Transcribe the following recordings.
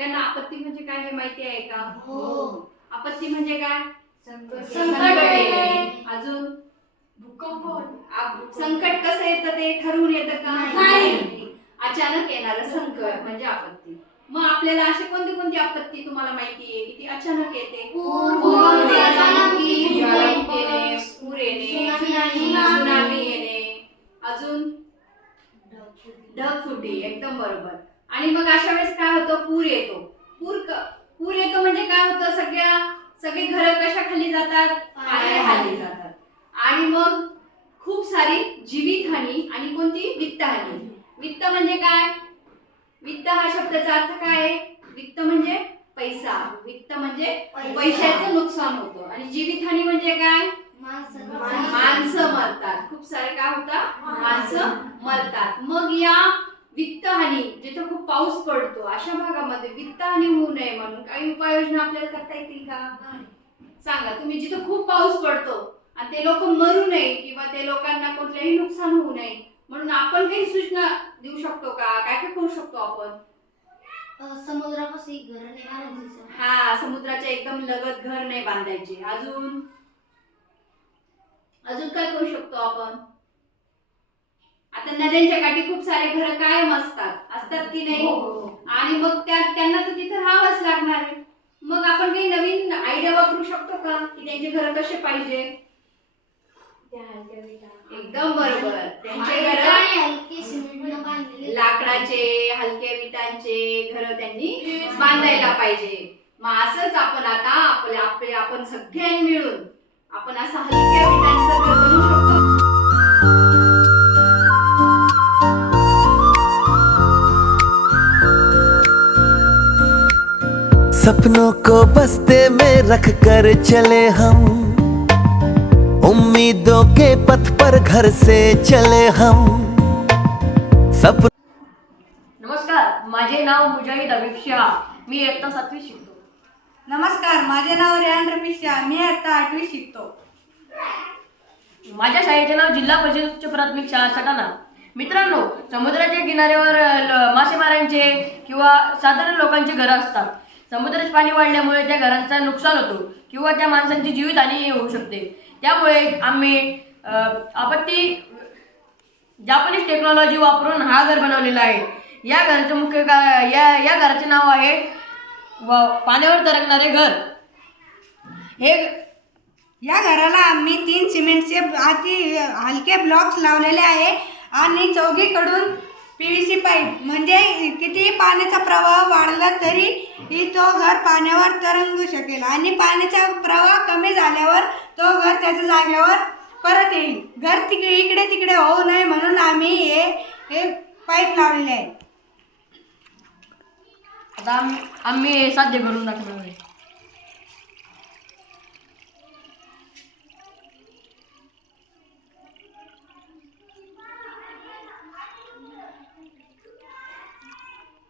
सगळ्यांना आपत्ती म्हणजे काय हे माहिती आहे का? हो. आपत्ती म्हणजे काय? संकट येणे. अजून भूकंप. संकट कसं येतं ते ठरवून येतं का? नाही. अचानक येणारं संकट म्हणजे आपत्ती. मग आपल्याला अशी कोणती कोणती आपत्ती तुम्हाला माहिती आहे की ती अचानक येते? पूर, ज्वालामुखी ज्वालामुखी, येणे, पूर येणे, सुनामी सुनामी येणे, अजून ढगफुटी. एकदम बरोबर. आणि मग अशा वेळेस काय होतं? पूर येतो. पूर येतो म्हणजे काय होतं? सगळी घरं कशाखाली जातात? पाण्याखाली जातात. आणि मग खूप सारी जीवितहानी आणि कोणती? वित्तहानी. वित्त म्हणजे काय? वित्त हा शब्दाचा अर्थ काय आहे? वित्त म्हणजे पैसा. वित्त म्हणजे पैशाचं नुकसान होतं. आणि जीवितहानी म्हणजे काय? माणसं मरतात. खूप सारे काय होतात? माणसं मरतात. मग या वित्तहानी, जिथे खूप पाऊस पडतो अशा भागामध्ये वित्तहानी होऊ नये म्हणून काही उपाययोजना आपल्याला करता येतील का? सांगा. तुम्ही जिथे खूप पाऊस पडतो आणि ते लोक मरू नये किंवा ते लोकांना कुठलेही नुकसान होऊ नये म्हणून आपण काही सूचना देऊ शकतो का? काय काय करू शकतो आपण? समुद्रापाशी घर नाही बांधायचे. हा, समुद्राच्या एकदम लगत घर नाही बांधायचे. अजून काय करू शकतो आपण? आता नद्यांच्या काठी खूप सारे घर कायम असतात की नाही? आणि मग त्यांना तर तिथे राहावंच लागणार आहे. मग आपण काही नवीन आयडिया वापरू शकतो का की त्यांचे घर कसे पाहिजे? एकदम बरोबर. त्यांचे घर लाकडाचे, हलक्या विटांचे घर त्यांनी बांधायला पाहिजे. मग असंच आपण आता आपण सगळ्यांनी मिळून आपण असं हलक्या विटांचं घर बनवू शकतो. सपनों को बस्ते में रख कर चले हम, उम्मीदों के पथ पर घर से चले हम सब। नमस्कार, माझे नाव मुजाहिद हबीब शाह. मी इयत्ता 7वी शिकतो. नमस्कार, माझे नाव रेहान रमेश शाह. मी आता 8वी शिकतो. माझ्या शाळेचे नाव जिल्हा परिषद उच्च प्राथमिक शाळा सटाणा. मित्रांनो, समुद्राच्या किनाऱ्यावर मासेमारांचे किंवा साधारण लोकांची घरं असतात. समुद्राचे पाणी वाढल्यामुळे त्या घरांचं नुकसान होतो किंवा त्या माणसांची जीवितहानी होऊ शकते. त्यामुळे आम्ही आपत्ती जापानीज टेक्नॉलॉजी वापरून हा घर बनवलेला आहे. या घराचं मुख्य या घराचे नाव आहे पाण्यावर तरंगणारे घर. या घराला आम्ही 3 सिमेंटचे अति हलके ब्लॉक्स लावलेले आहे आणि चौघीकडून PVC पाईप, म्हणजे किती पाण्याचा प्रवाह वाढला तरी तो घर पाण्यावर तरंगू शकेल आणि पाण्याचा प्रवाह कमी झाल्यावर तो घर त्याच्या जागेवर परत येईल. घर इकडे तिकडे होऊ नये म्हणून आम्ही हे पाईप लावलेले आहे. आता आम्ही हे साध्य करून दाखवणार आहे.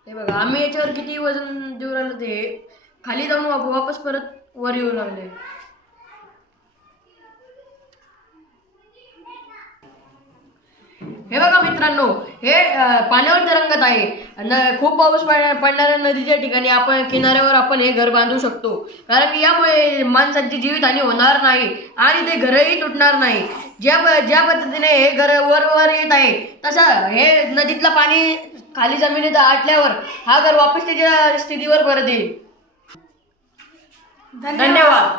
हे बघा, आम्ही याच्यावर किती वजन देऊ राहिलो ते खाली जाऊन वापस परत वर येऊ लागले. हे बघा मित्रांनो, हे पाण्यावर तरंगत आहे. खूप पाऊस पडणाऱ्या नदीच्या ठिकाणी आपण किनाऱ्यावर आपण हे घर बांधू शकतो, कारण की यामुळे माणसांची जीवितहानी होणार नाही आणि ते घरही तुटणार नाही. ज्या पद्धतीने हे घर वर येत आहे तसं हे नदीतलं पाणी खाली जमिनीत आटल्यावर हा घर वापस त्याच्या स्थितीवर परत येईल. धन्यवाद.